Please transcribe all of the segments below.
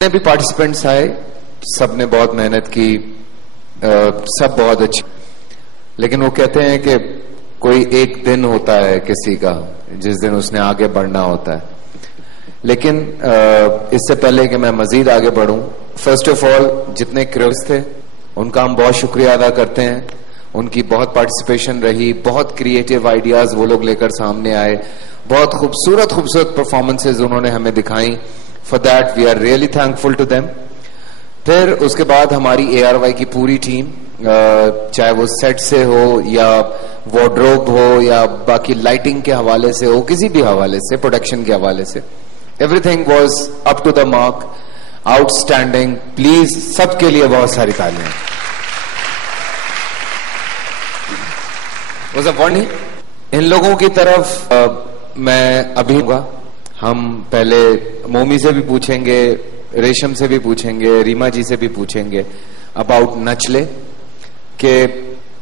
भी पार्टिसिपेंट्स आए, सबने बहुत मेहनत की, सब बहुत अच्छे, लेकिन वो कहते हैं कि कोई एक दिन होता है किसी का जिस दिन उसने आगे बढ़ना होता है। लेकिन इससे पहले कि मैं मजीद आगे बढ़ूं, फर्स्ट ऑफ ऑल जितने क्रिएटर्स थे उनका हम बहुत शुक्रिया अदा करते हैं। उनकी बहुत पार्टिसिपेशन रही, बहुत क्रिएटिव आइडियाज वो लोग लेकर सामने आए, बहुत खूबसूरत खूबसूरत परफॉर्मेंसेज उन्होंने हमें दिखाई। For that we are really thankful to them. फिर उसके बाद हमारी ARY की पूरी टीम, चाहे वो सेट से हो या वार्डरोब हो या बाकी लाइटिंग के हवाले से हो, किसी भी हवाले से, प्रोडक्शन के हवाले से, everything was up to the mark, outstanding. Please सबके लिए बहुत सारी तालियां। Was a wonder. इन लोगों की तरफ मैं अभी होगा, हम पहले मोमी से भी पूछेंगे, रेशम से भी पूछेंगे, रीमा जी से भी पूछेंगे अबाउट नचले, कि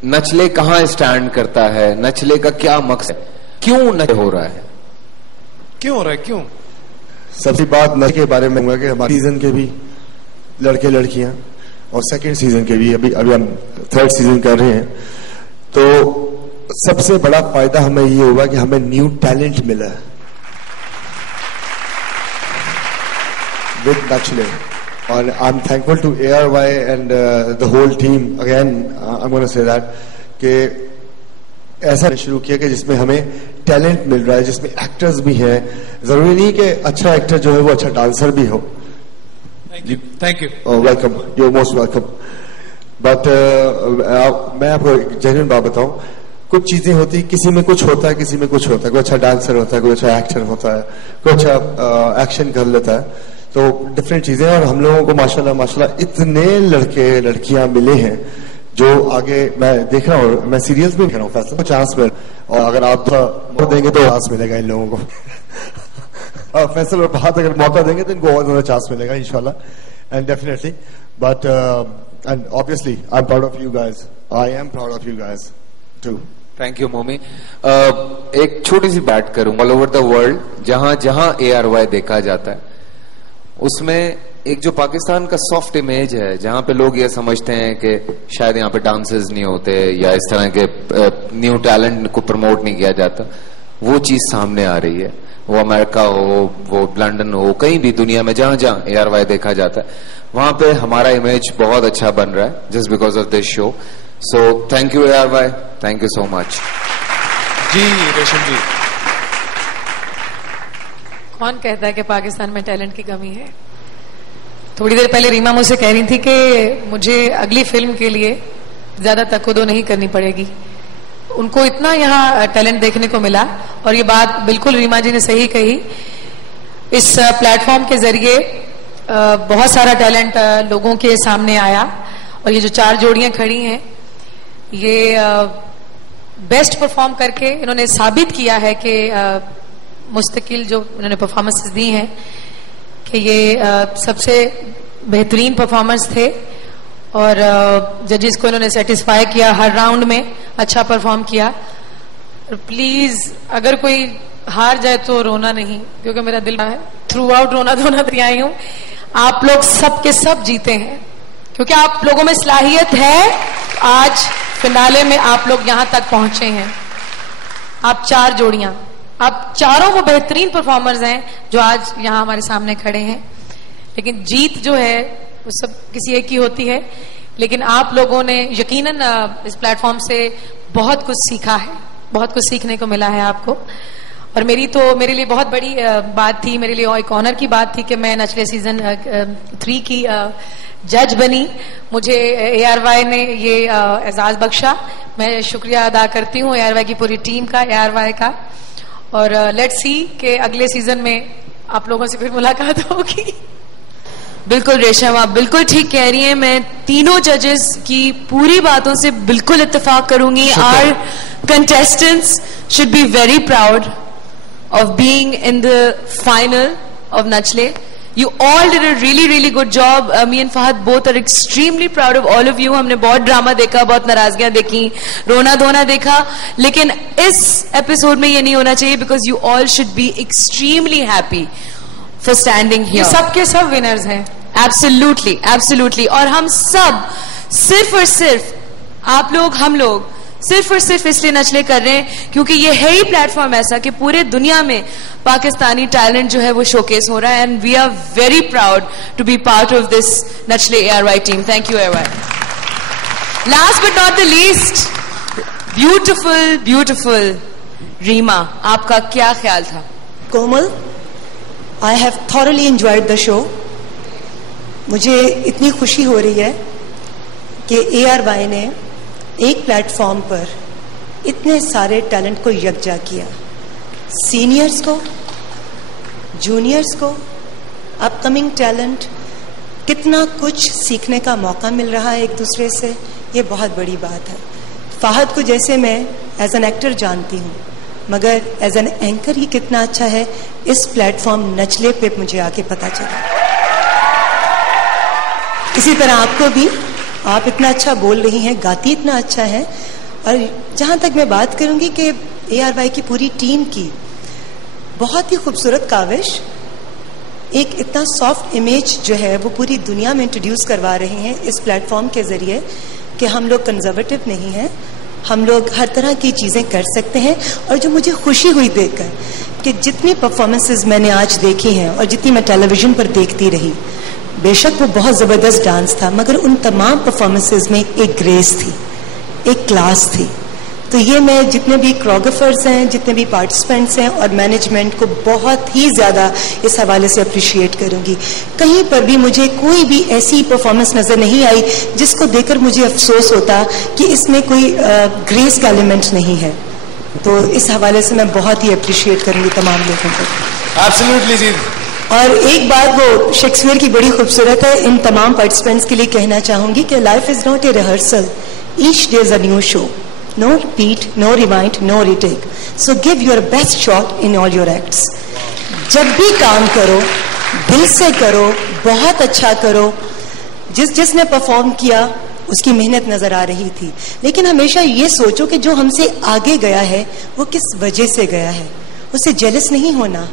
नचले कहां स्टैंड करता है, नचले का क्या मकसद है, क्यों नचले हो रहा है, क्यों हो रहा है, क्यों। सबसे बात नचले के बारे में होगा कि हमारे सीजन के भी लड़के लड़कियां और सेकंड सीजन के भी, अभी हम थर्ड सीजन कर रहे हैं, तो सबसे बड़ा फायदा हमें ये हुआ कि हमें न्यू टैलेंट मिला है with Nachle, and I'm thankful to ARY and the whole team again. I'm going to say that कि ऐसा शुरू किया कि जिसमें हमें टैलेंट मिल रहा है, जिसमें एक्टर्स भी हैं। जरूरी नहीं कि अच्छा एक्टर जो है वो अच्छा डांसर भी हो। Thank you. Welcome, you most welcome. But मैं आपको जेन्युइन बात बताऊं, कुछ चीजें होती, किसी में कुछ होता है, किसी में कुछ होता है। कोई अच्छा डांसर होता है, कोई अच्छा एक्टर होता है, कोई अच्छा एक्शन कर लेता है, तो डिफरेंट चीजें। और हम लोगों को माशाल्लाह इतने लड़के लड़कियां मिले हैं जो आगे, मैं देख रहा हूँ, मैं सीरियल्स में देख रहा हूँ, फैसला को चांस मिल, और अगर आप देंगे तो चांस मिलेगा इन लोगों को। फैसल और बात अगर मौका देंगे तो इनको और ज्यादा चांस मिलेगा इंशाल्लाह, and definitely. But and obviously I am proud of you guys, I am proud of you guys too. Thank you मोमी। एक छोटी सी बात करूं, ऑल ओवर द वर्ल्ड जहां जहां ARY देखा जाता है, उसमें एक जो पाकिस्तान का सॉफ्ट इमेज है, जहां पे लोग ये समझते हैं कि शायद यहाँ पे डांसेस नहीं होते या इस तरह के न्यू टैलेंट को प्रमोट नहीं किया जाता, वो चीज सामने आ रही है। वो अमेरिका हो, वो लंदन हो, कहीं भी दुनिया में जहां जहां ARY देखा जाता है, वहां पे हमारा इमेज बहुत अच्छा बन रहा है just because of this show. So thank you ARY, thank you so much. जी रेशम जी, कौन कहता है कि पाकिस्तान में टैलेंट की कमी है। थोड़ी देर पहले रीमा मुझसे कह रही थी कि मुझे अगली फिल्म के लिए ज्यादा तकदो नहीं करनी पड़ेगी, उनको इतना यहाँ टैलेंट देखने को मिला। और ये बात बिल्कुल रीमा जी ने सही कही, इस प्लेटफॉर्म के जरिए बहुत सारा टैलेंट लोगों के सामने आया, और ये जो 4 जोड़ियां खड़ी हैं, ये बेस्ट परफॉर्म करके इन्होंने साबित किया है कि मुस्तकिल जो उन्होंने परफॉर्मेंसेस दी हैं कि ये सबसे बेहतरीन परफॉर्मेंस थे, और जजेस को इन्होंने सेटिस्फाई किया, हर राउंड में अच्छा परफॉर्म किया। और प्लीज अगर कोई हार जाए तो रोना नहीं, क्योंकि मेरा दिल है, थ्रू आउट रोना धोना आई हूं। आप लोग सब के सब जीते हैं, क्योंकि आप लोगों में सलाहियत है, आज फिनाले में आप लोग यहां तक पहुंचे हैं। आप 4 जोड़ियां, आप चारों वो बेहतरीन परफॉर्मर्स हैं जो आज यहाँ हमारे सामने खड़े हैं। लेकिन जीत जो है वो सब किसी एक की होती है, लेकिन आप लोगों ने यकीनन इस प्लेटफॉर्म से बहुत कुछ सीखा है, बहुत कुछ सीखने को मिला है आपको। और मेरे लिए बहुत बड़ी बात थी, मेरे लिए एक ऑनर की बात थी कि मैं नचले सीजन 3 की जज बनी। मुझे ARY ने ये एजाज बख्शा, मैं शुक्रिया अदा करती हूँ ARY की पूरी टीम का, ARY का। और लेट्स सी कि अगले सीजन में आप लोगों से फिर मुलाकात होगी। बिल्कुल रेशम, आप बिल्कुल ठीक कह रही हैं, मैं तीनों जजेस की पूरी बातों से बिल्कुल इत्तेफाक करूंगी। Our contestants should be very proud of being in the final of Nachle. You all did a really good job. Me and Fahad both are extremely proud of all of you. हमने बहुत ड्रामा देखा, बहुत नाराजगियां देखी, रोना धोना देखा, लेकिन इस एपिसोड में ये नहीं होना चाहिए, because you all should be extremely happy for standing here. ये सबके सब विनर्स हैं। Absolutely absolutely. और हम सब सिर्फ और सिर्फ आप लोग हम लोग सिर्फ और सिर्फ इसलिए नचले कर रहे हैं क्योंकि ये है ही प्लेटफॉर्म ऐसा कि पूरे दुनिया में पाकिस्तानी टैलेंट जो है वो शोकेस हो रहा है। And we are very proud to be part of this Nachle ARY team. Thank you ARY। Last but not the least, beautiful beautiful Reema, आपका क्या ख्याल था? Komal, I have thoroughly enjoyed the show. मुझे इतनी खुशी हो रही है कि ARY ने एक प्लेटफॉर्म पर इतने सारे टैलेंट को यकजा किया, सीनियर्स को, जूनियर्स को, अपकमिंग टैलेंट, कितना कुछ सीखने का मौका मिल रहा है एक दूसरे से, ये बहुत बड़ी बात है। फाहद को जैसे मैं एज एन एक्टर जानती हूँ, मगर एज एन एंकर ही कितना अच्छा है, इस प्लेटफॉर्म नचले पे मुझे आके पता चला। इसी तरह आपको भी, आप इतना अच्छा बोल रही हैं, गाती इतना अच्छा है। और जहां तक मैं बात करूंगी कि ARY की पूरी टीम की बहुत ही खूबसूरत काविश, एक इतना सॉफ्ट इमेज जो है वो पूरी दुनिया में इंट्रोड्यूस करवा रहे हैं इस प्लेटफॉर्म के जरिए कि हम लोग कंजर्वेटिव नहीं हैं, हम लोग हर तरह की चीजें कर सकते हैं। और जो मुझे खुशी हुई देखकर कि जितनी परफॉर्मेंसेज मैंने आज देखी हैं और जितनी मैं टेलीविजन पर देखती रही, बेशक वो बहुत जबरदस्त डांस था, मगर उन तमाम परफॉर्मेंसेज में एक ग्रेस थी, एक क्लास थी। तो ये मैं जितने भी कोरियोग्राफर्स हैं, जितने भी पार्टिसिपेंट्स हैं और मैनेजमेंट को बहुत ही ज्यादा इस हवाले से अप्रिशिएट करूंगी। कहीं पर भी मुझे कोई भी ऐसी परफॉर्मेंस नजर नहीं आई जिसको देखकर मुझे अफसोस होता कि इसमें कोई ग्रेस का एलिमेंट नहीं है। तो इस हवाले से मैं बहुत ही अप्रिशिएट करूंगी तमाम लोगों को। एब्सोल्युटली जी। और एक बात वो शेक्सपियर की बड़ी खूबसूरत है, इन तमाम पार्टिसिपेंट्स के लिए कहना चाहूंगी कि life is not a rehearsal, each day is a new show, no repeat, no rewind, no retake, so give your best shot in all your acts. जब भी काम करो दिल से करो, बहुत अच्छा करो। जिसने परफॉर्म किया उसकी मेहनत नजर आ रही थी, लेकिन हमेशा ये सोचो कि जो हमसे आगे गया है वो किस वजह से गया है, उससे जेलस नहीं होना।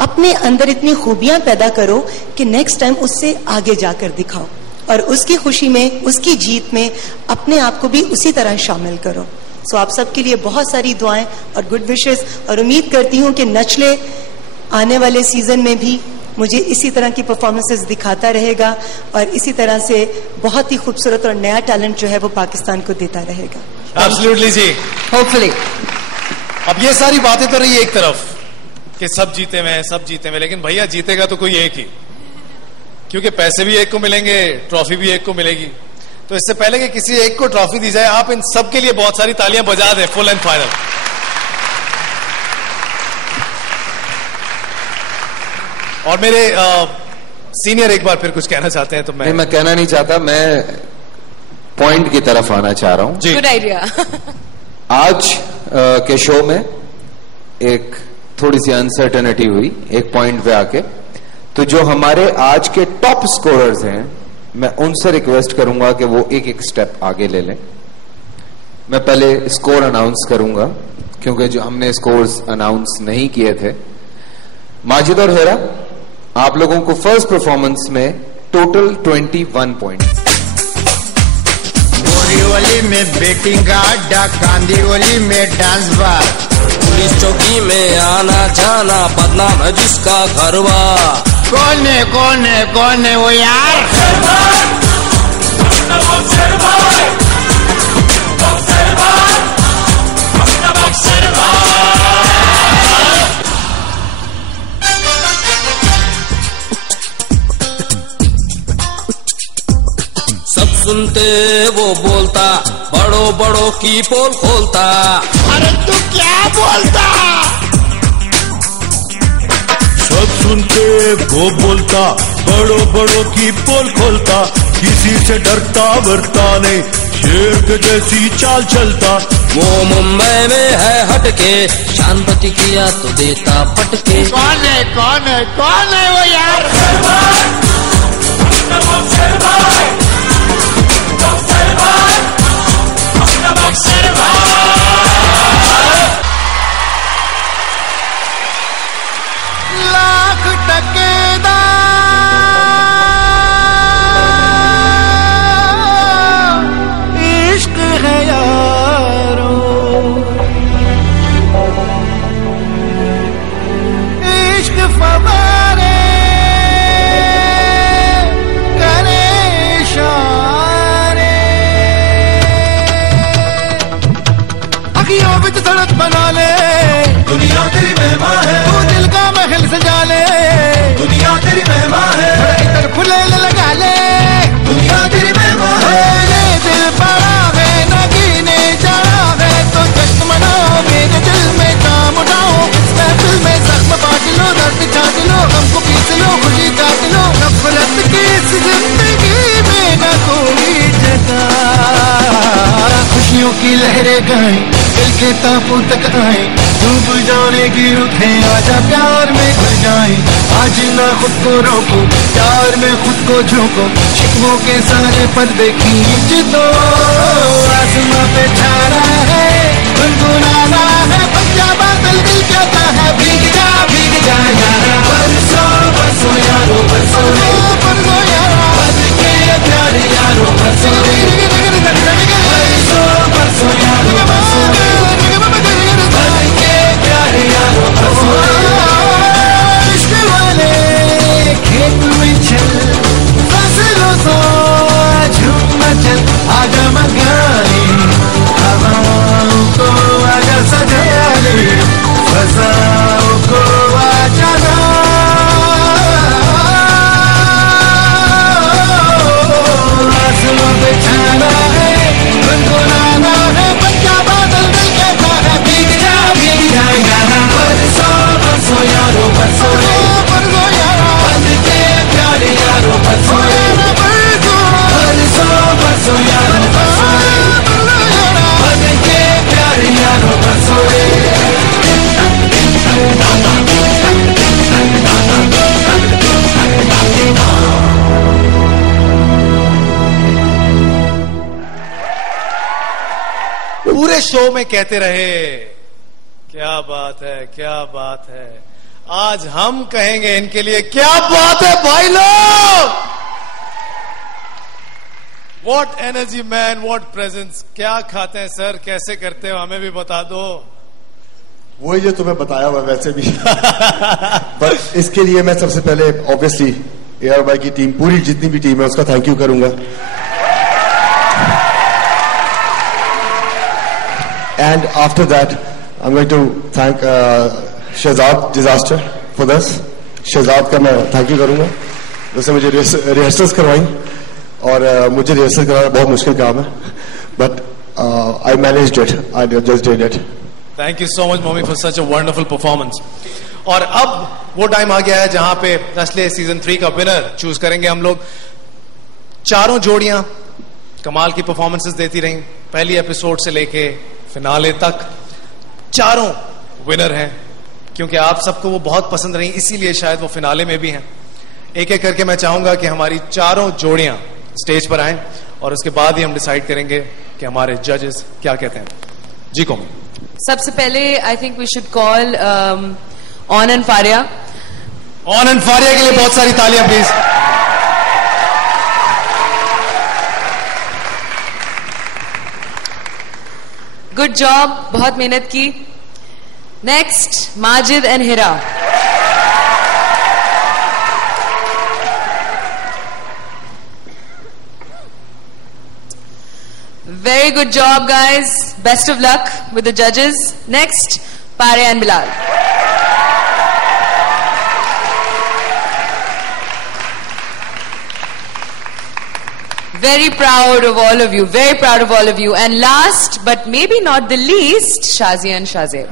अपने अंदर इतनी खूबियां पैदा करो कि नेक्स्ट टाइम उससे आगे जाकर दिखाओ, और उसकी खुशी में, उसकी जीत में अपने आप को भी उसी तरह शामिल करो। सो आप सबके लिए बहुत सारी दुआएं और गुड विशेस, और उम्मीद करती हूं कि नचले आने वाले सीजन में भी मुझे इसी तरह की परफॉर्मेंसेस दिखाता रहेगा और इसी तरह से बहुत ही खूबसूरत और नया टैलेंट जो है वो पाकिस्तान को देता रहेगा। एब्सोल्युटली जी, होपफुली। अब ये सारी बातें तो रही एक तरफ कि सब जीते हुए हैं, सब जीते हुए, लेकिन भैया जीतेगा तो कोई एक ही, क्योंकि पैसे भी एक को मिलेंगे, ट्रॉफी भी एक को मिलेगी। तो इससे पहले कि किसी एक को ट्रॉफी दी जाए, आप इन सब के लिए बहुत सारी तालियां बजा दें फुल एंड फाइनल। और मेरे सीनियर एक बार फिर कुछ कहना चाहते हैं तो नहीं, मैं कहना नहीं चाहता, मैं पॉइंट की तरफ आना चाह रहा हूं। Good idea. आज के शो में एक थोड़ी सी अनसर्टेनिटी हुई एक पॉइंट पे आके, तो जो हमारे आज के टॉप स्कोरर्स हैं, मैं उनसे रिक्वेस्ट करूंगा कि वो एक एक स्टेप आगे ले लें। मैं पहले स्कोर अनाउंस करूंगा क्योंकि जो हमने स्कोर्स अनाउंस नहीं किए थे। माजिद और हेरा, आप लोगों को फर्स्ट परफॉर्मेंस में टोटल 21 पॉइंट। बोरीवली में बेटिंग का अड्डा, कांदीवली में डांस बार, पुलिस चौकी में आना जाना, बदनाम है जिसका घरवा। कौन है वो यार? सब सुनते वो बोलता, बड़ों बड़ों की पोल खोलता। अरे तू क्या बोलता? सब सुनते वो बोलता, बड़ों बड़ों की पोल खोलता, किसी से डरता वरता नहीं, शेर के जैसी चाल चलता। वो मुंबई में है हटके, शानपति किया तो देता पटके। कौन है वो यार? लाख टकेदार जिंदगी में न कोई जगह। खुशियों की लहरें गाएं, दिल के तापों तक आए, डूब जाने की रुके, आजा प्यार में घुल जाए। आज ना खुद को रोको, प्यार में खुद को झोंको, शिकवों के सारे पर्दे खींच दो। आसमां पे छा रहा है, गुनगुनाना है, पंजा बादल दिल कहता है भीग जा यारा। बरसों बरसों यारो बरसों रे, बरसों यारो बन के प्यारे यारो बरसों रे। बरसों बरसों यारो बरसों रे, बन के प्यारे यारो बरसों रे। इश्क वाले खेत में चल, फसलों को झूम चल, आजा मंगाने हवाओं को, आजा सजा ले फसाओं को, आजा ना। आसमां पे छाना है, गुनगुनाना है, पंजा बादल दिल कहता है भीग जा यारा। बरसों बरसों यारो बरसों रे, बरसों यारो बन के प्यारे यारो बरसों रे। बरसों बरसों यारो बरसों रे, बन के प्यारे यारो बरसों रे। पूरे शो में कहते रहे क्या बात है, क्या बात है। आज हम कहेंगे इनके लिए क्या बात है भाई लोग। What energy man, what presence. क्या खाते हैं सर, कैसे करते हो, हमें भी बता दो। वही जो तुम्हें बताया हुआ वैसे भी। बट इसके लिए मैं सबसे पहले ऑब्वियसली ARY की टीम, पूरी जितनी भी टीम है उसका थैंक यू करूंगा। And after that, I'm going to thank Shehzad Disaster for this. Shehzad का मैं थैंक यू करूंगा, उसने मुझे रिहर्सल्स करवाई और मुझे रिहर्सल कराना बहुत मुश्किल काम है, but I managed it. I just did it. Thank you so much, Mommy, for such a wonderful performance. और अब वो टाइम आ गया है जहां पे असली सीजन 3 का विनर चूज करेंगे हम लोग। चारों जोड़ियां कमाल की परफॉर्मेंसेस देती रही, पहली एपिसोड से लेके फिनाले तक चारों विनर हैं, क्योंकि आप सबको वो बहुत पसंद रही, इसीलिए शायद वो फिनाले में भी हैं। एक एक करके मैं चाहूंगा कि हमारी चारों जोड़ियां स्टेज पर आएं और उसके बाद ही हम डिसाइड करेंगे कि हमारे जजेस क्या कहते हैं। जी कौन? सबसे पहले I think we should call ऑन एंड फारिया। ऑन एंड फारिया के लिए बहुत सारी तालियां प्लीज। गुड जॉब, बहुत मेहनत की। Next Majid and Hira. Very good job, guys. Best of luck with the judges. Next, Pare and Bilal. Very proud of all of you. Very proud of all of you. And last, but maybe not the least, Shazia and Shazib.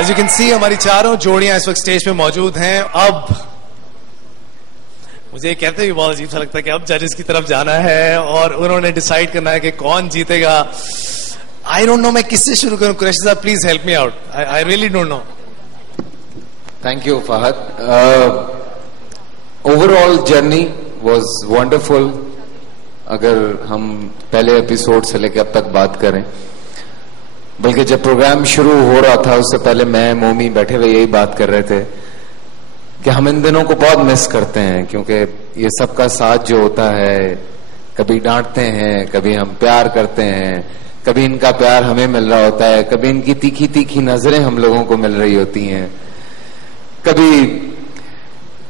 As you can see, हमारी चारों जोड़ियां इस वक्त stage पे मौजूद हैं। अब मुझे कहते हुए बहुत अजीब सा लगता है कि अब जजेस की तरफ जाना है और उन्होंने डिसाइड करना है कि कौन जीतेगा। आई डोंट नो मैं किससे शुरू करूं। कुरैशी साहब please help me out, I really don't know. Thank you Fahad. Overall journey was wonderful. अगर हम पहले एपिसोड से लेकर अब तक बात करें, बल्कि जब प्रोग्राम शुरू हो रहा था उससे पहले मैं मोमी बैठे हुए यही बात कर रहे थे कि हम इन दिनों को बहुत मिस करते हैं, क्योंकि ये सबका साथ जो होता है, कभी डांटते हैं, कभी हम प्यार करते हैं, कभी इनका प्यार हमें मिल रहा होता है, कभी इनकी तीखी तीखी नजरें हम लोगों को मिल रही होती हैं, कभी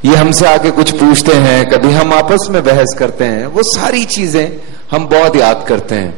ये हमसे आके कुछ पूछते हैं, कभी हम आपस में बहस करते हैं। वो सारी चीजें हम बहुत याद करते हैं।